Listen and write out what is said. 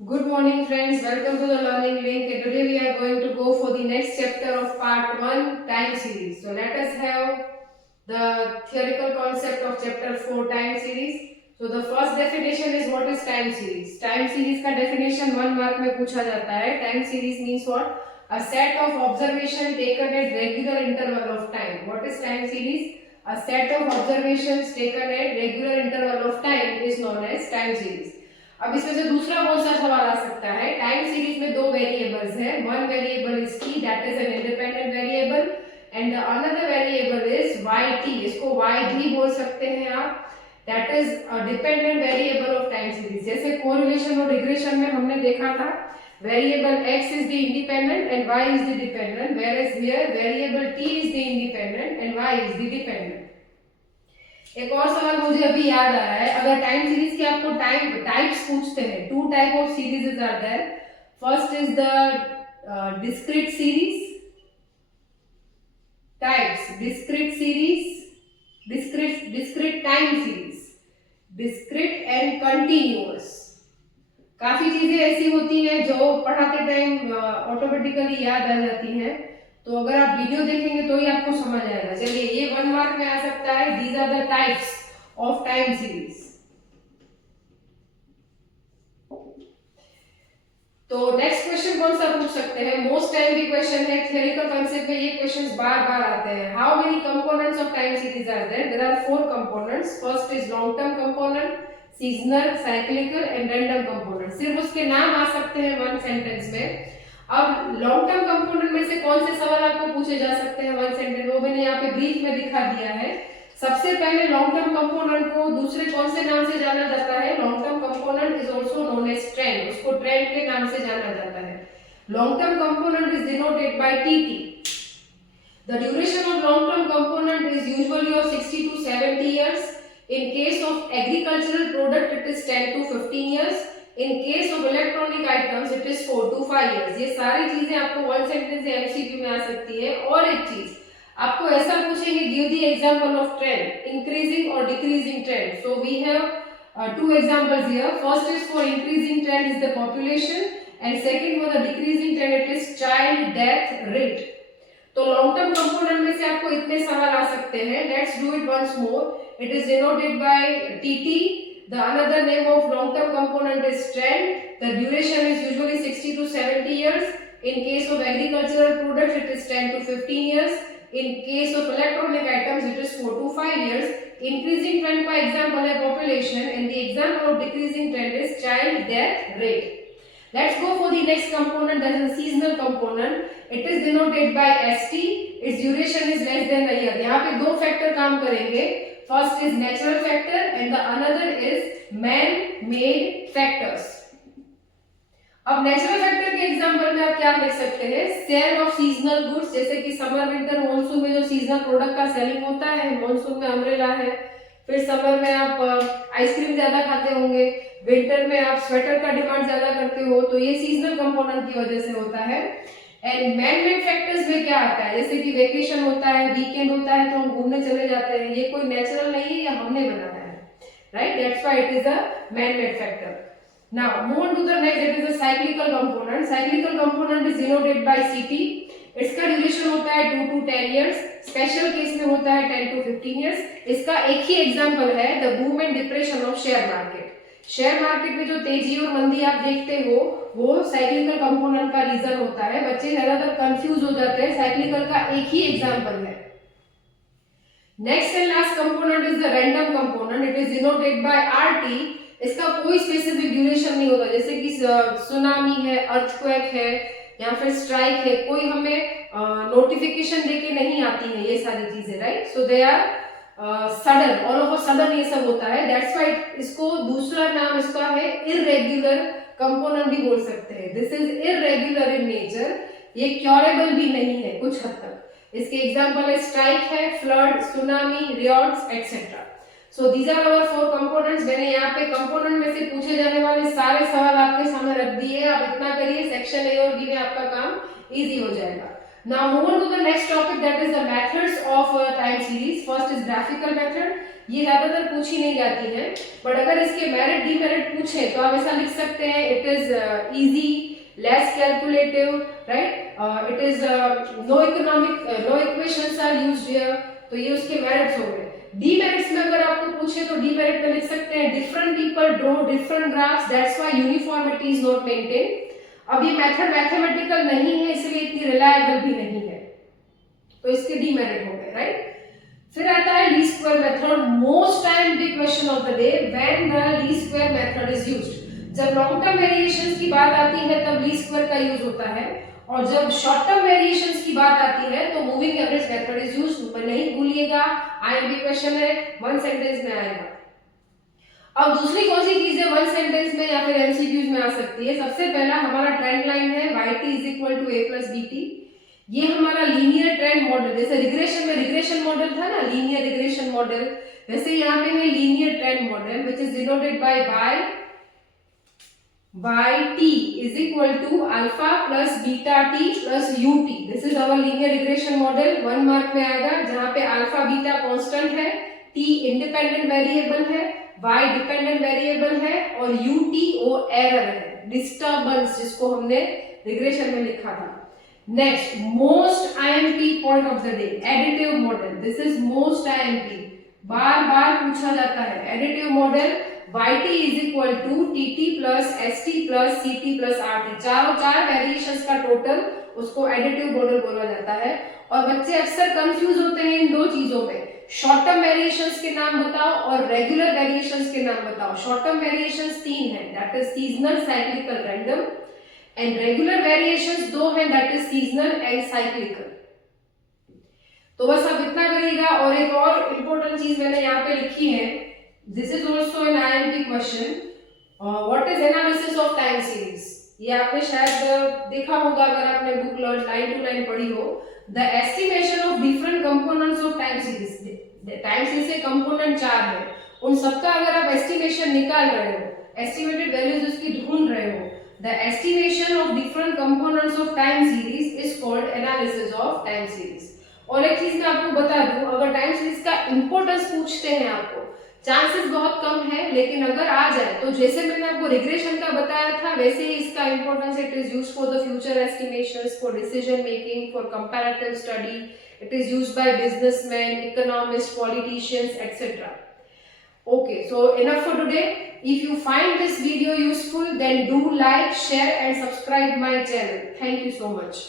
Good morning friends, welcome to the learning link and today we are going to go for the next chapter of part 1 time series. So let us have the theoretical concept of chapter 4 time series. So the first definition is what is time series. Time series का definition 1 mark में पूछा जाता है. Time series means what? A set of observation taken at regular interval of time. What is time series? A set of observations taken at regular interval of time is known as time series. अब इसमें से दूसरा कौन सा सवाल आ सकता है? Time series में दो वेरिएबल्स हैं. One variable is t, that is an independent variable, and the another variable is y t. इसको वाई डी बोल सकते हैं आप. That is a dependent variable of time series. जैसे कोरिलेशन और रिग्रेशन में हमने देखा था, variable x is the independent and y is the dependent, whereas here variable t is the independent and y is the dependent. एक और सवाल मुझे अभी याद आ रहा है. अगर टाइम सीरीज के आपको टाइप्स पूछते हैं, two type of series are there. First is the discrete series. Types: discrete series, discrete time series, discrete and continuous. काफी चीजें ऐसी होती हैं जो पढ़ाते टाइम ऑटोमेटिकली याद आ जाती हैं, तो अगर आप वीडियो देखेंगे तो ही आपको समझ आएगा. चलिए, ये 1 मार्क में आ सकता है. These are the types of time series. तो नेक्स्ट क्वेश्चन कौन सा पूछ सकते हैं? मोस्ट टाइमली क्वेश्चन है. थ्योरिटिकल कांसेप्ट में ये क्वेश्चंस बार बार आते हैं. How many components of time series are there? There are 4 components. First is long term component, seasonal, cyclical and random component. सिर्फ उसके नाम आ सकते हैं वन सेंटेंस में. अब लॉन्ग टर्म कंपोनेंट में से कौन से सवाल आपको पूछे जा सकते हैं वन सेंटेंस? वो मैंने यहाँ पे ब्रीफ में दिखा दिया है. सबसे पहले लॉन्ग टर्म कंपोनेंट को दूसरे कौन से नाम से जाना जाता है? Long term component is also known as trend. उसको ट्रेंड के नाम से जाना जाता है. Long term component is denoted by TT. The duration of long term component is usually of 60 to 70 years. In case of agricultural product it is 10 to 15 years. In case of electronic items it is 4 to 5 years. ये सारी चीजें आपको one sentence या MCQ में आ सकती है. और एक चीज आपको ऐसा पूछेंगे, give the example of trend, increasing और decreasing trend. So we have two examples here. First is for increasing trend is the population and second for the decreasing trend it is child death rate. तो long term component में से आपको इतने सवाल आ सकते हैं. Let's do it once more. It is denoted by TT. The another name of long term component is trend. The duration is usually 60 to 70 years. In case of agricultural products it is 10 to 15 years. In case of electronic items it is 4 to 5 years. Increasing trend का example है population and the example of decreasing trend is child death rate. Let's go for the next component, that is a seasonal component. It is denoted by ST. Its duration is less than a year. यहाँ पे दो factor काम करेंगे. First is natural factor and the another is man-made factors. अब natural factor के example में आप क्या देख सकते हैं? सेल ऑफ सीजनल गुड्स, जैसे कि समर विंटर मॉनसून में जो सीजनल प्रोडक्ट का सेलिंग होता है. मॉनसून में अम्ब्रेला है, फिर समर में आप आइसक्रीम ज्यादा खाते होंगे, विंटर में आप स्वेटर का डिमांड ज्यादा करते हो, तो ये सीजनल कंपोनेंट की वजह से होता है. एंड मैन मेड फैक्टर्स में क्या आता है? जैसे कि वेकेशन होता है, वीकेंड होता है तो हम घूमने चले जाते हैं. ये कोई नेचुरल नहीं है, या हमने बनाया है, right? That's why it is a man made factor. Now move on to the next, that is a cyclical component. Cyclical component is denoted by CT. इसका ड्यूरेशन होता है 2 to 10 years. स्पेशल केस में होता है 10 to 15 years. इसका एक ही example है, the boom and depression of share market. Share market में जो तेजी और मंदी आप देखते हो वो साइक्लिकल कंपोनेंट का रीजन होता है. बच्चे ज्यादातर कंफ्यूज हो जाते हैं. साइक्लिकल का एक ही एग्जांपल है. Next and last component is the random component. It is denoted bye RT. इसका कोई स्पेसिफिक ड्यूरेशन नहीं होता. जैसे कि सुनामी है, अर्थक्वेक है या फिर स्ट्राइक है, कोई हमें नोटिफिकेशन देके नहीं आती है ये सारी चीजें, right? So they are sudden, all of a sudden ये सब होता है. दैट्स व्हाई इसको दूसरा नाम इसका है इररेगुलर कंपोनेंट भी बोल सकते हैं. This is irregular in nature. ये क्योरेबल भी नहीं है कुछ हद तक. इसके एग्जांपल है स्ट्राइक है, flood, tsunami, riots etcetera. So these are our 4 components. मैंने यहाँ पे कंपोनेंट में से पूछे जाने वाले सारे सवाल आपके सामने रख दिए. आप इतना करिए, सेक्शन ए और बी में आपका काम इजी हो जाएगा. Now move on to the next topic, that is the methods of time series. First is graphical method. ये ज्यादातर पूछी नहीं जाती है, बट अगर इसके मेरिट डीमेरिट पूछे तो आप ऐसा लिख सकते हैं, it is easy, less calculative, right, it is no equations are used here, तो ये उसके मेरिट्स हो गए। डीमेरिट्स में अगर आपको पूछे तो डीमेरिट में लिख सकते हैं, different people draw different graphs, that's why uniformity is not maintain. अब ये मेथड मैथमेटिकल नहीं है, इसलिए इतनी रिलायबल भी नहीं है, तो इसके डीमेरिट हो गए, राइट। फिर आता है least square method, most time big question of the day, when the least square method is used. जब लॉन्ग टर्म वेरिएशंस की बात आती है तब लीस्ट स्क्वायर का यूज होता है, और जब शॉर्ट टर्म वेरिएशंस की बात आती है तो moving average method is used. नहीं भूलिएगा, आईएमपी क्वेश्चन है, वन सेंटेंस में आएगा। अब दूसरी कौन सी चीजें वन सेंटेंस में या फिर एमसीक्यूज में आ सकती है? सबसे पहला हमारा ट्रेंड लाइन है, yt is equal to a plus bt। ये हमारा लीनियर ट्रेंड मॉडल, जैसे रिग्रेशन में रिग्रेशन मॉडल था ना, लीनियर रिग्रेशन मॉडल, वैसे यहाँ पे है linear trend model, which is denoted by t is equal to alpha plus beta t plus ut। This is our linear regression model, 1 mark में आएगा, जहाँ पे अल्फा बीटा कांस्टेंट है, t इंडिपेंडेंट वेरिएबल है, y डिपेंडेंट वेरिएबल है, और ut वो error है, डिस्टर्बेंस, जिसको हमने रिग्रेशन में लिखा था। Next, most IMP point of the day, additive model. This is most IMP, बार बार पूछा जाता है। Additive model, yt is equal to tt plus st plus ct plus rt, चार वेरिएशंस का टोटल, उसको एडिटिव मॉडल बोला जाता है। और बच्चे अक्सर कंफ्यूज होते हैं इन दो चीजों में, शॉर्ट टर्म वेरिएशंस के नाम बताओ और रेगुलर वेरिएशंस के नाम बताओ। शॉर्ट टर्म वेरिएशंस 3 हैं, that is seasonal, cyclical, random, and regular variations 2 हैं, that is seasonal and cyclical. तो बस आप इतना करिएगा। और एक और इंपॉर्टेंट चीज मैंने यहाँ पे लिखी है, this is also an IMP question, what is analysis of time series. ये आपने शायद देखा होगा अगर आपने बुक लाइन टू लाइन पढ़ी हो। The estimation of different components of time series, time series से कंपोनेंट 4 है, उन सबका अगर आप एस्टिमेशन निकाल रहे हो, एस्टिमेटेड वैल्यूज उसकी ढूंढ रहे हो, the estimation of different components of time series is called analysis of time series. और एक चीज मैं आपको बता दूं, अगर टाइम सीरीज का इंपॉर्टेंस पूछते हैं आपको, चांसेस बहुत कम है, लेकिन अगर आ जाए तो जैसे मैंने आपको रिग्रेशन का बताया था, वैसे ही इसका importance, it is used for the future estimations, for decision making, for comparative study, it is used by businessman, economist, politicians, etc. Okay, so enough for today. If you find this video useful, then do like, share and subscribe my channel. Thank you so much.